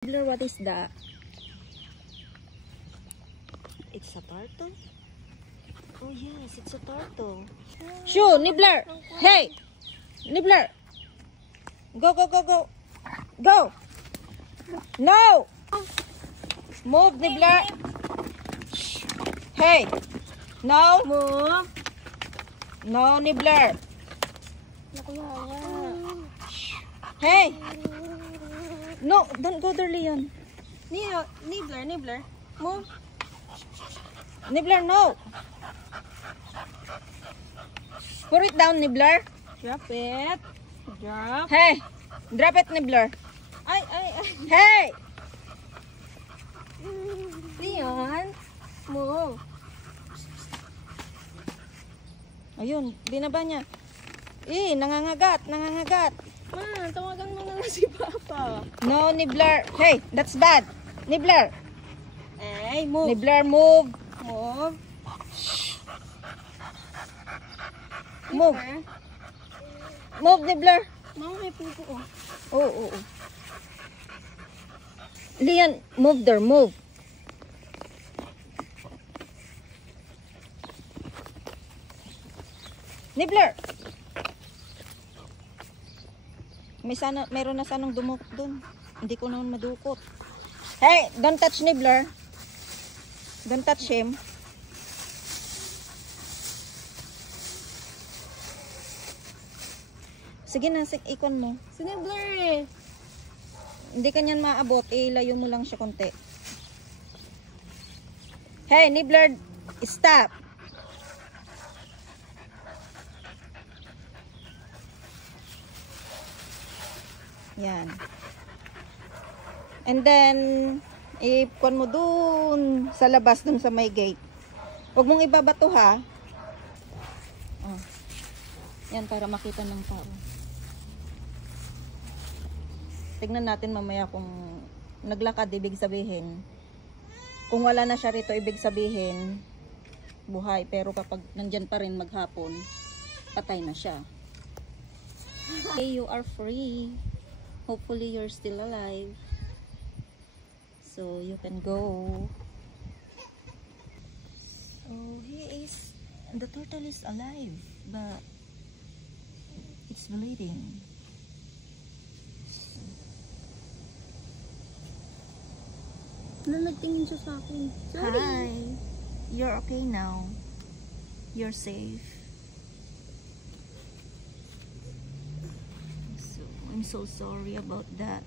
Nibbler, what is that? It's a turtle? Oh yes, it's a turtle. Shoo, Nibbler! Hey! Nibbler! Go, go, go, go! Go! No! Move, Nibbler! Hey! No! Move! No, Nibbler! Hey! No, don't go there, Leon. Nibbler, move. Nibbler, no. Put it down, Nibbler. Drop it. Drop. Hey, drop it, Nibbler. Ay. Hey! Leon, move. Ayun, binaba niya. Nangangagat. Ma, tawagan mo na si Papa. No, Nibbler. Hey, that's bad. Nibbler. Hey, move. Nibbler, move. Move. Move. Move, Nibbler. Mama, may pupo oh. Oo. Leon, move there, move. Nibbler. Meron na sanang dumukot dun. Hindi ko naman madukot. Hey, don't touch Nibbler. Don't touch him. Sige na, ikon mo. Si Nibbler. Hindi kanyan maabot. Ilayo mo lang siya konti. Hey, Nibbler, stop. Yan. And then, ipon mo dun sa labas, dun sa may gate. Huwag mong ibabato ha. Oh. Yan, para makita ng tao. Tignan natin mamaya kung naglakad, ibig sabihin. Kung wala na siya rito, ibig sabihin, buhay. Pero kapag nandyan pa rin maghapon, patay na siya. Okay, you are free. Hopefully you're still alive, so you can go. Oh, the turtle is alive, but it's bleeding. Nagtingin siya sa akin. Sorry. Hi, you're okay now. You're safe. I'm so sorry about that.